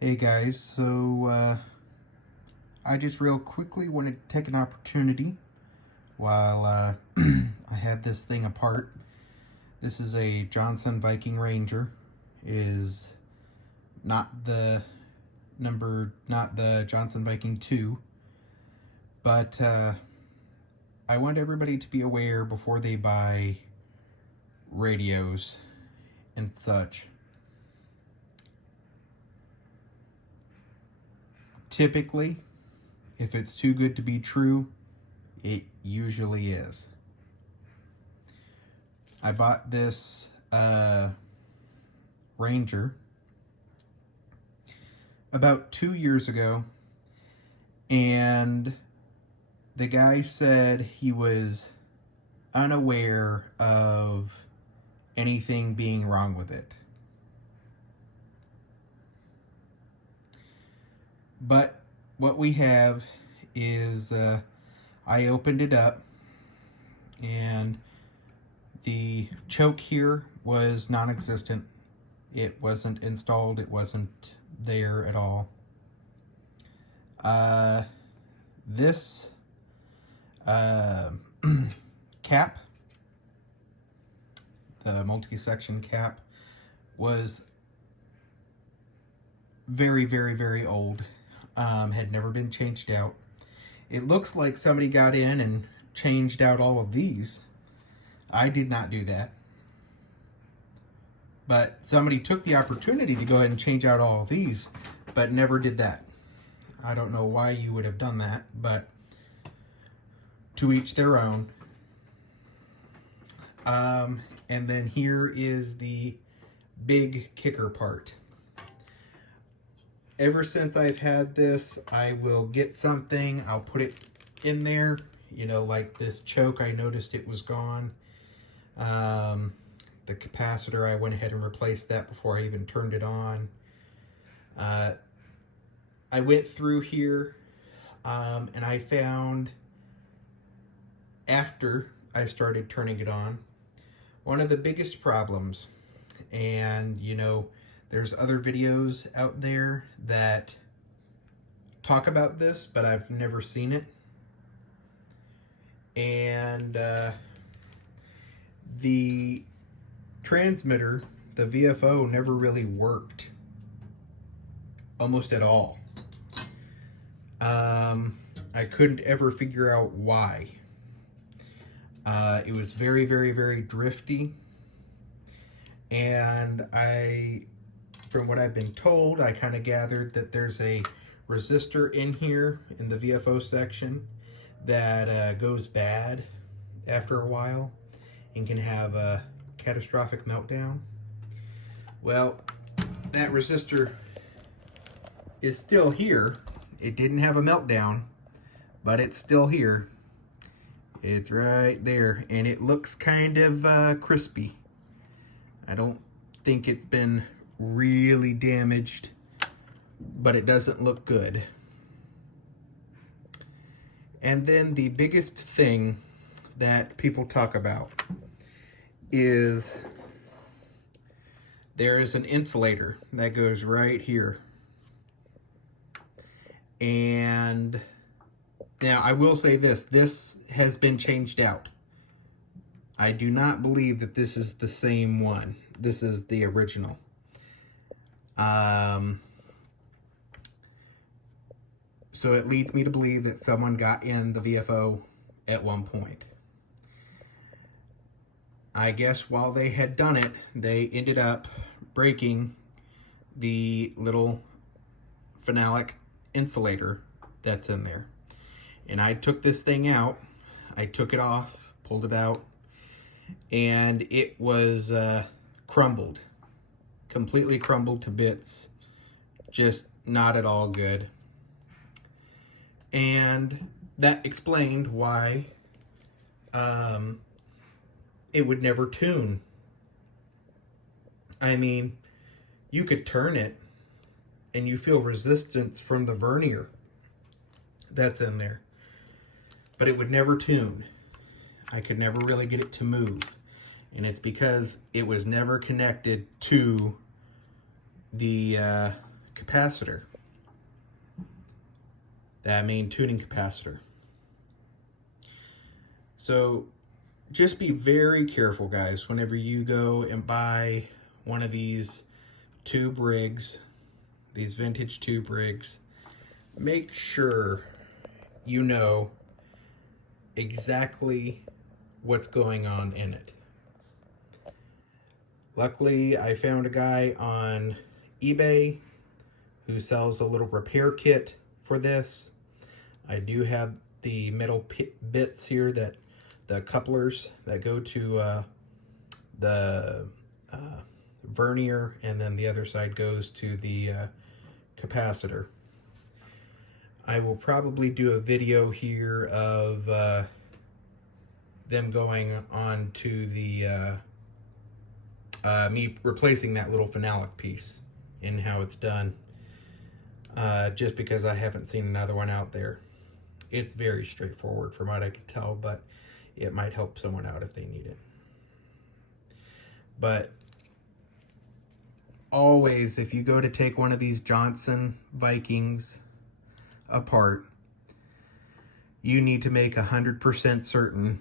Hey guys, I just real quickly wanted to take an opportunity while I had this thing apart. This is a Johnson Viking Ranger. It is not the Johnson Viking 2, but I want everybody to be aware before they buy radios and such. Typically, if it's too good to be true, it usually is. I bought this Ranger about 2 years ago, and the guy said he was unaware of anything being wrong with it. But what we have is I opened it up, and the choke here was non-existent. It wasn't installed. It wasn't there at all. This cap, the multi-section cap, was very, very, very old. Had never been changed out. It looks like somebody got in and changed out all of these. I did not do that. But somebody took the opportunity to go ahead and change out all of these, but never did that. I don't know why you would have done that, but to each their own. And then here is the big kicker part. Ever since I've had this, I will get something, I'll put it in there, you know, like this choke, I noticed it was gone. The capacitor, I went ahead and replaced that before I even turned it on. I went through here, and I found, after I started turning it on, one of the biggest problems, and you know, there's other videos out there that talk about this, but I've never seen it. And the transmitter, the VFO, never really worked almost at all. I couldn't ever figure out why. It was very, very, very drifty. And from what I've been told, I kind of gathered that there's a resistor in here in the VFO section that goes bad after a while and can have a catastrophic meltdown. Well, that resistor is still here. It didn't have a meltdown, but it's still here. It's right there, and it looks kind of crispy. I don't think it's been really damaged, but it doesn't look good. And then the biggest thing that people talk about is there is an insulator that goes right here. And now I will say this has been changed out. I do not believe that this is the same one. This is the original. So it leads me to believe that someone got in the VFO at one point. I guess while they had done it, they ended up breaking the little phenolic insulator that's in there. And I took this thing out. I took it off, pulled it out, and it was crumbled. Completely crumbled to bits. Just not at all good. And that explained why it would never tune. I mean, you could turn it and you feel resistance from the vernier that's in there, but it would never tune. I could never really get it to move. And it's because it was never connected to the capacitor, that main tuning capacitor. So just be very careful, guys, whenever you go and buy one of these tube rigs, these vintage tube rigs. Make sure you know exactly what's going on in it. Luckily, I found a guy on eBay who sells a little repair kit for this. I do have the metal bits here, that the couplers that go to the vernier, and then the other side goes to the capacitor. I will probably do a video here of them going on to the me replacing that little phenolic piece and how it's done, just because I haven't seen another one out there. It's very straightforward from what I can tell, but it might help someone out if they need it. But always, if you go to take one of these Johnson Vikings apart, you need to make 100% certain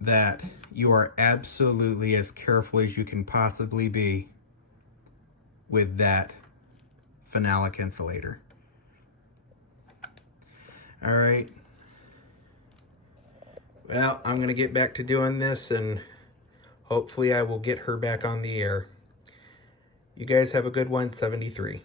that you are absolutely as careful as you can possibly be with that phenolic insulator. All right. Well, I'm going to get back to doing this, and hopefully I will get her back on the air. You guys have a good one. 73.